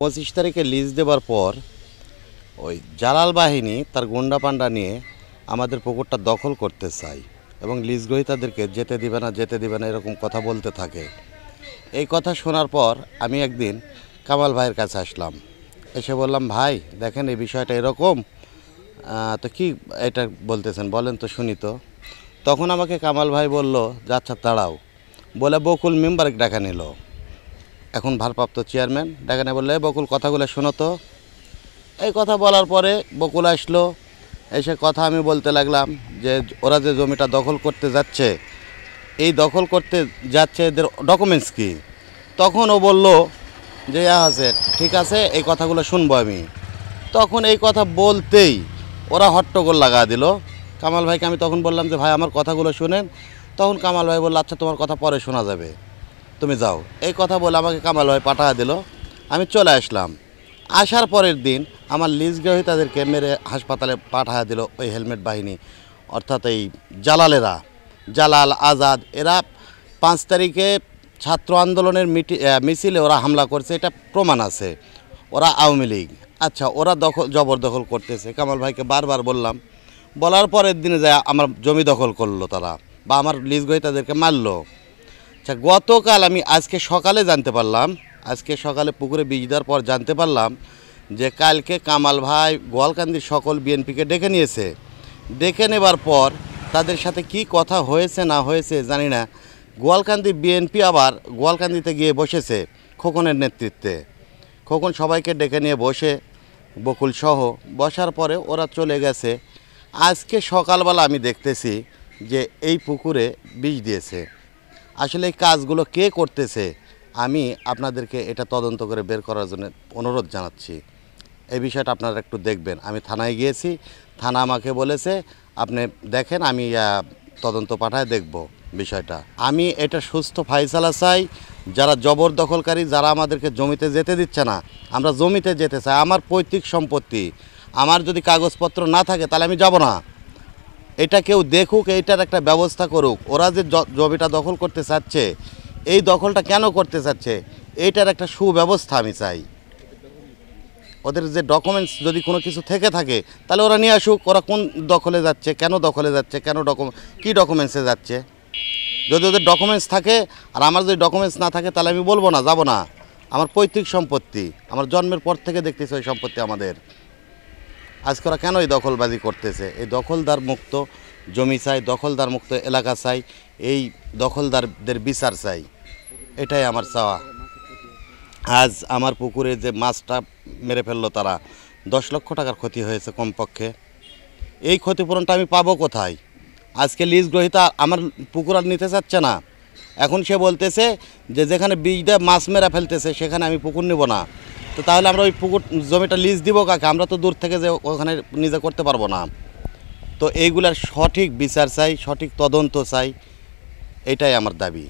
25 তারিখে লিজ দেওয়ার পর ওই জালাল বাহিনী তার গুন্ডা পান্ডা নিয়ে আমাদের পুকুরটা দখল করতে চায় এবং লিজ গ্রহীতাদেরকে যেতে দিবে না এরকম কথা বলতে থাকে। এই কথা শোনার পর আমি একদিন কামাল ভাইয়ের কাছে আসলাম, এসে বললাম, ভাই দেখেন এই বিষয়টা এরকম, তো কি এটা বলতেছেন বলেন তো শুনি তো। তখন আমাকে কামাল ভাই বলল যে আচ্ছা দাঁড়াও, বলে বকুল মেম্বারকে ডাকা নিল, এখন ভারপ্রাপ্ত চেয়ারম্যান ডাকা নিয়ে বললে, বকুল কথাগুলো শোনো তো। এই কথা বলার পরে বকুল আসলো, এসে কথা আমি বলতে লাগলাম যে ওরা যে জমিটা দখল করতে যাচ্ছে, এই দখল করতে যাচ্ছে এদের ডকুমেন্টস কি। তখন ও বলল যে আছে, ঠিক আছে এই কথাগুলো শুনবো আমি। তখন এই কথা বলতেই ওরা হট্টগোল লাগা দিল। কামাল ভাইকে আমি তখন বললাম যে ভাই আমার কথাগুলো শুনেন। তখন কামাল ভাই বলল আচ্ছা তোমার কথা পরে শোনা যাবে, তুমি যাও। এই কথা বলে আমাকে কামাল ভাই পাঠা দিল, আমি চলে আসলাম। আসার পরের দিন আমার লিজ গ্রহীতাদেরকে মেরে হাসপাতালে পাঠা দিল ওই হেলমেট বাহিনী, অর্থাৎ এই জালালেরা, জালাল আজাদ। এরা 5 তারিখে ছাত্র আন্দোলনের মিছিলে ওরা হামলা করছে, এটা প্রমাণ আছে। ওরা আওয়ামী লীগ। আচ্ছা, ওরা জবরদখল করতেছে। কামাল ভাইকে বারবার বললাম, বলার পরের দিনে যায় আমার জমি দখল করলো তারা, বা আমার লিজ গ্রহীতাদেরকে মারলো। আচ্ছা, গতকাল আমি আজকে সকালে জানতে পারলাম, আজকে সকালে পুকুরে বীজ দেওয়ার পর জানতে পারলাম যে কালকে কামাল ভাই গোয়ালকান্দির সকল বিএনপিকে ডেকে নিয়েছে। ডেকে নেবার পর তাদের সাথে কি কথা হয়েছে না হয়েছে জানি না, গোয়ালকান্দি বিএনপি আবার গোয়ালকান্দিতে গিয়ে বসেছে খোকনের নেতৃত্বে। খোকন সবাইকে ডেকে নিয়ে বসে, বকুল সহ বসার পরে ওরা চলে গেছে। আজকে সকালবেলা আমি দেখতেছি যে এই পুকুরে বীজ দিয়েছে। আসলে এই কাজগুলো কে করতেছে আমি আপনাদেরকে এটা তদন্ত করে বের করার জন্য অনুরোধ জানাচ্ছি। এই বিষয়টা আপনারা একটু দেখবেন। আমি থানায় গিয়েছি, থানা আমাকে বলেছে আপনি দেখেন, আমি তদন্ত পাঠায় দেখব বিষয়টা। আমি এটা সুস্থ ফাইসালা চাই। যারা জবরদখলকারী, যারা আমাদেরকে জমিতে যেতে দিচ্ছে না, আমরা জমিতে যেতে চাই। আমার পৈতৃক সম্পত্তি, আমার যদি কাগজপত্র না থাকে তাহলে আমি যাব না। এটা কেউ দেখুক, এইটার একটা ব্যবস্থা করুক। ওরা যে জমিটা দখল করতে চাচ্ছে, এই দখলটা কেন করতে চাচ্ছে এইটার একটা সুব্যবস্থা আমি চাই। ওদের যে ডকুমেন্টস যদি কোনো কিছু থেকে থাকে তাহলে ওরা নিয়ে আসুক, ওরা কোন দখলে যাচ্ছে, কেন দখলে যাচ্ছে, কেন কী ডকুমেন্টসে যাচ্ছে। যদি ওদের ডকুমেন্টস থাকে আর আমার যদি ডকুমেন্টস না থাকে তাহলে আমি বলবো না, যাব না। আমার পৈতৃক সম্পত্তি, আমার জন্মের পর থেকে দেখতেছি ওই সম্পত্তি আমাদের। আজকে ওরা কেন এই দখলবাজি করতেছে? এই দখলদার মুক্ত জমি চাই, দখলদার মুক্ত এলাকা চাই, এই দখলদারদের বিচার চাই, এটাই আমার চাওয়া। আজ আমার পুকুরে যে মাছটা মেরে ফেললো তারা, 10 লক্ষ টাকার ক্ষতি হয়েছে কমপক্ষে। এই ক্ষতিপূরণটা আমি পাবো কোথায়? আজকে লিজ গ্রহীতা আমার পুকুর আর নিতে চাচ্ছে না। এখন সে বলতেছে যে যেখানে বীজ দিয়ে মাছ মেরা ফেলতেছে সেখানে আমি পুকুর নেব না। তো তাহলে আমরা ওই পুকুর জমিটা লিজ দিব কাকে? আমরা তো দূর থেকে যে ওখানে নিজে করতে পারবো না। তো এইগুলার সঠিক বিচার চাই, সঠিক তদন্ত চাই, এটাই আমার দাবি।